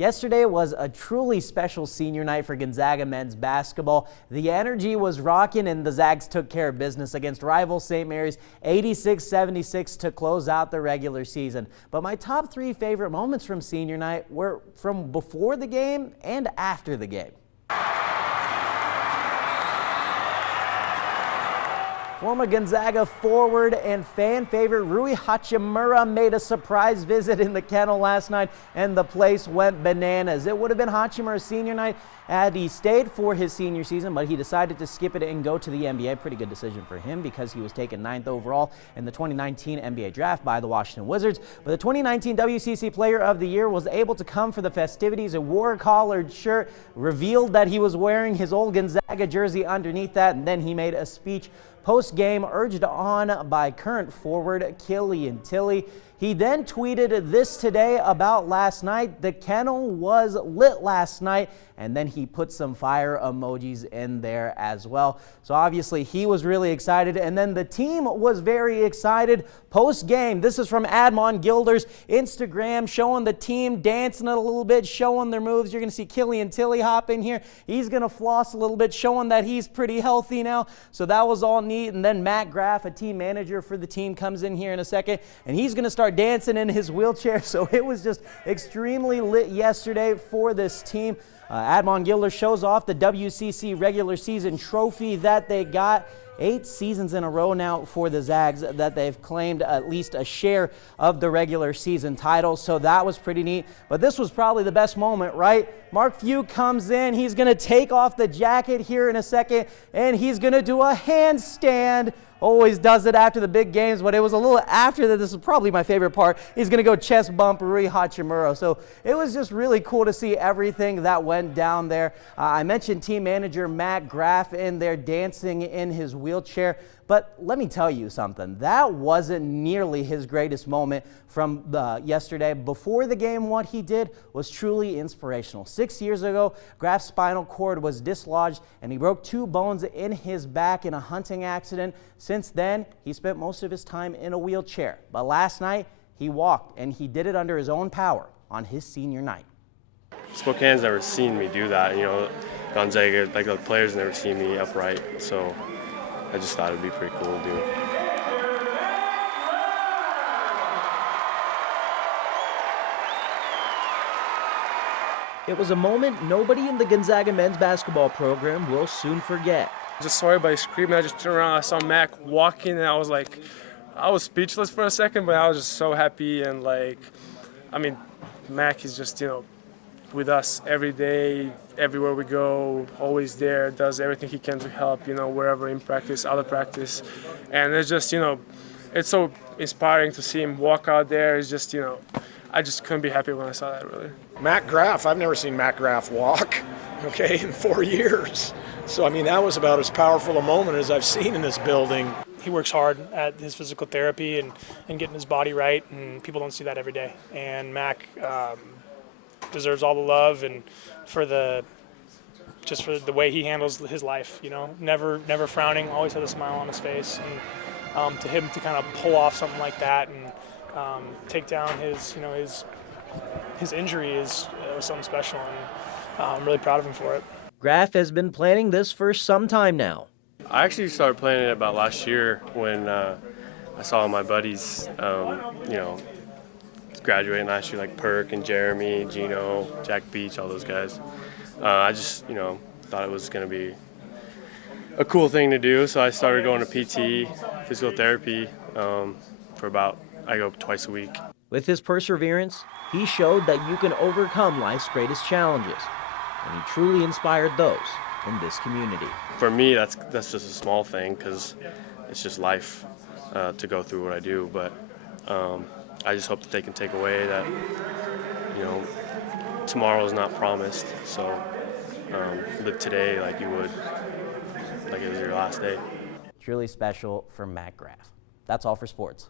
Yesterday was a truly special senior night for Gonzaga men's basketball. The energy was rocking and the Zags took care of business against rival St. Mary's 86-76 to close out the regular season. But my top three favorite moments from senior night were from before the game and after the game. Former Gonzaga forward and fan favorite Rui Hachimura made a surprise visit in the kennel last night, and the place went bananas. It would have been Hachimura's senior night had he stayed for his senior season, but he decided to skip it and go to the NBA. Pretty good decision for him because he was taken 9th overall in the 2019 NBA draft by the Washington Wizards. But the 2019 WCC Player of the Year was able to come for the festivities and wore a collared shirt, revealed that he was wearing his old Gonzaga jersey underneath that, and then he made a speech post-game urged on by current forward Killian Tilly. He then tweeted this today about last night. The kennel was lit last night, and then he put some fire emojis in there as well. So obviously he was really excited, and then the team was very excited post-game. This is from Admon Gilder's Instagram, showing the team dancing a little bit, showing their moves. You're going to see Killian Tilly hop in here. He's going to floss a little bit, showing that he's pretty healthy now. So that was all neat. And then Mac Graff, a team manager for the team, comes in here in a second, and he's going to start dancing in his wheelchair. So it was just extremely lit yesterday for this team. Admon Gilder shows off the WCC regular season trophy that they got. 8 seasons in a row now for the Zags that they've claimed at least a share of the regular season title. So that was pretty neat. But this was probably the best moment, right? Mark Few comes in. He's going to take off the jacket here in a second, and he's going to do a handstand. Always does it after the big games, but it was a little after that. This is probably my favorite part. He's going to go chest bump Rui Hachimura. So it was just really cool to see everything that went down there. I mentioned team manager Mac Graff in there dancing in his wheelchair. But let me tell you something. That wasn't nearly his greatest moment from yesterday. Before the game, what he did was truly inspirational. 6 years ago, Graff's spinal cord was dislodged, and he broke 2 bones in his back in a hunting accident. Since then, he spent most of his time in a wheelchair. But last night, he walked, and he did it under his own power on his senior night. Spokane's never seen me do that. You know, Gonzaga, like the players, never seen me upright. So I just thought it would be pretty cool to do it. It was a moment nobody in the Gonzaga men's basketball program will soon forget. I just saw everybody screaming. I just turned around. I saw Mac walking, and I was speechless for a second, but I was just so happy. And Mac is just, with us every day, everywhere we go, always there, does everything he can to help, wherever in practice, out of practice. And it's just, it's so inspiring to see him walk out there. It's just, I just couldn't be happy when I saw that, really. Mac Graff, I've never seen Mac Graff walk, in 4 years. So, that was about as powerful a moment as I've seen in this building. He works hard at his physical therapy and getting his body right, and people don't see that every day. And Mac deserves all the love and for the way he handles his life, never frowning, always has a smile on his face. And to him to kind of pull off something like that and take down his injury was something special, and I'm really proud of him for it. Graff has been planning this for some time now. I actually started planning it about last year when I saw my buddies, graduating last year, like Perk and Jeremy, Gino, Jack Beach, all those guys. I just, thought it was going to be a cool thing to do, so I started going to PT, physical therapy, I go twice a week. With his perseverance, he showed that you can overcome life's greatest challenges, and he truly inspired those in this community. For me, that's just a small thing because it's just life to go through what I do, but I just hope that they can take away that, tomorrow is not promised, so live today like you would, like it was your last day. Truly special for Mac Graff. That's all for sports.